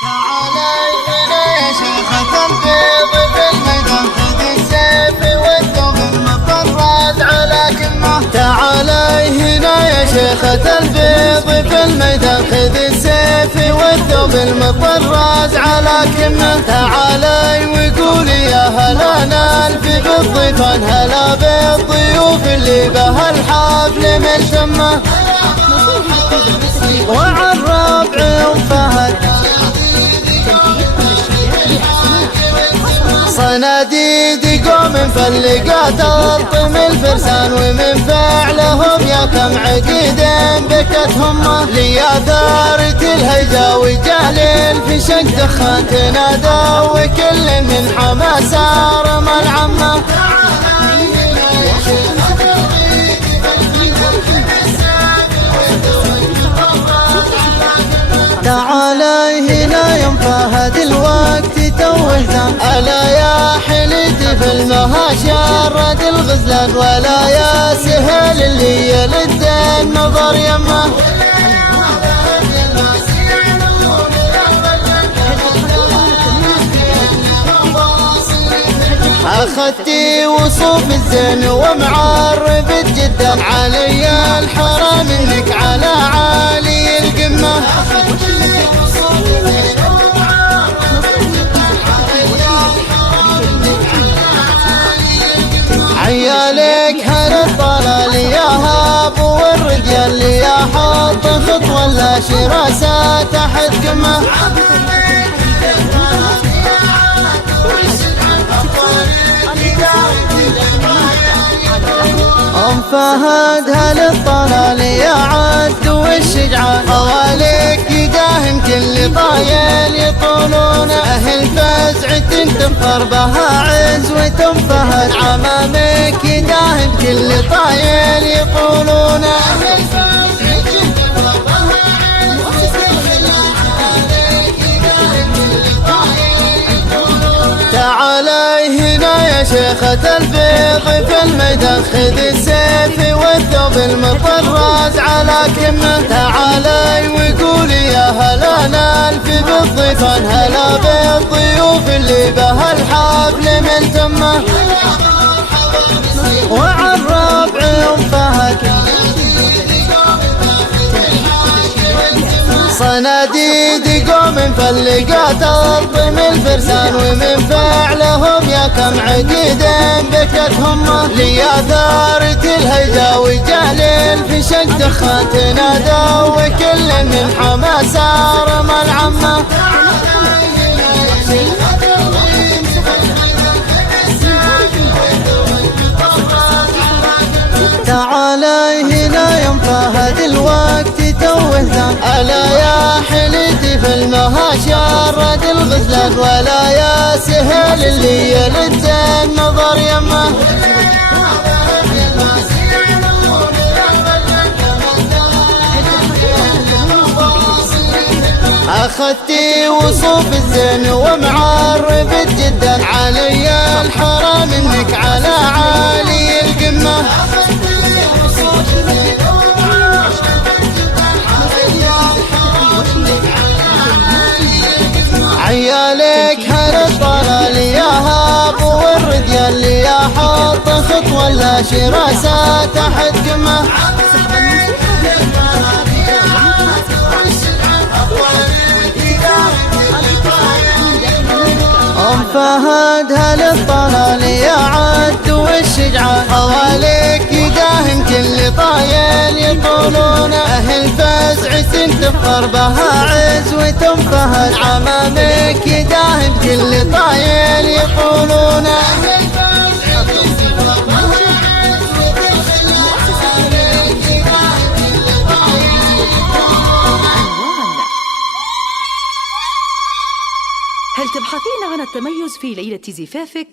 تعالي هنا يا شيخة البيض في الميدان خذ السيف والثوب المطرز على كمه. تعالي هنا يا شيخة البيض في الميدان خذ السيف والثوب المطرز على كمه. تعالي وقولي يا هلا نالفي بالضيفان هلا بالضيوف اللي بها الحفل ملتمه. وعن ربع يوم فهد صناديد قوم فلقات الطم الفرسان ومن فعلهم يا كم عقيد بكتهم ليا ثارت الهيجا وجهل في شق دخان تنادى وكل من حماس رمى العمه. تعالي هنا يوم فهد الوقت توه زان ألا يا حلتي في المها شرد الغزلان ولا يا سهل اللي يلد النظر يمه. أخذتي وصوف الزين ومعربت جدا علي الحرام انك على عالي القمة. عيالك هل الضلال يا هاب والرجال اللي يحط خطوة لا شراسة تحت قمة. أم فهد هل الطلال يا عد والشجعان حواليك يداهم كل طايل يطولون. أهل فزعة تفخر بها عزوة فهد عمامك يداهم كل طايل يطولون. تعالي هنا يا شيخة البيض في الميدان خذ السيف والثوب المطرز على كمه. تعالي وقولي يا هلا نالفي بالضيفان هلا بالضيوف اللي بها الحفل ملتمه. وعن ربع يوم فهد صناديد قوم فلقات الطم الفرسان ومن فعلهم يا كم عقيد بكتهم ليا ثارت الهيجا وجهل في شق دخان تنادى وكل من حماس رمى العمه. تعالي هنا يوم فهد الوقت توه زان ألا يا حلتي في المها شرد الغزلان ولا يا سهل اللي يلد النظر يمه. أخذتي وصوف الزين ومعربت جدا علي الحرام انك على عالي القمة. عيالك هل الضلال يا هاب والرجال اللي يحط خطوة لا شراسة تحت قمه. أم فهد هل الضلال يا عد والشجعان حواليك يداهم كل طايل يطولون. أهل فزعة تفخر بها عزوة فهد عمامك يداهم كل طايل يطولون. هل تبحثين عن التميز في ليلة زفافك؟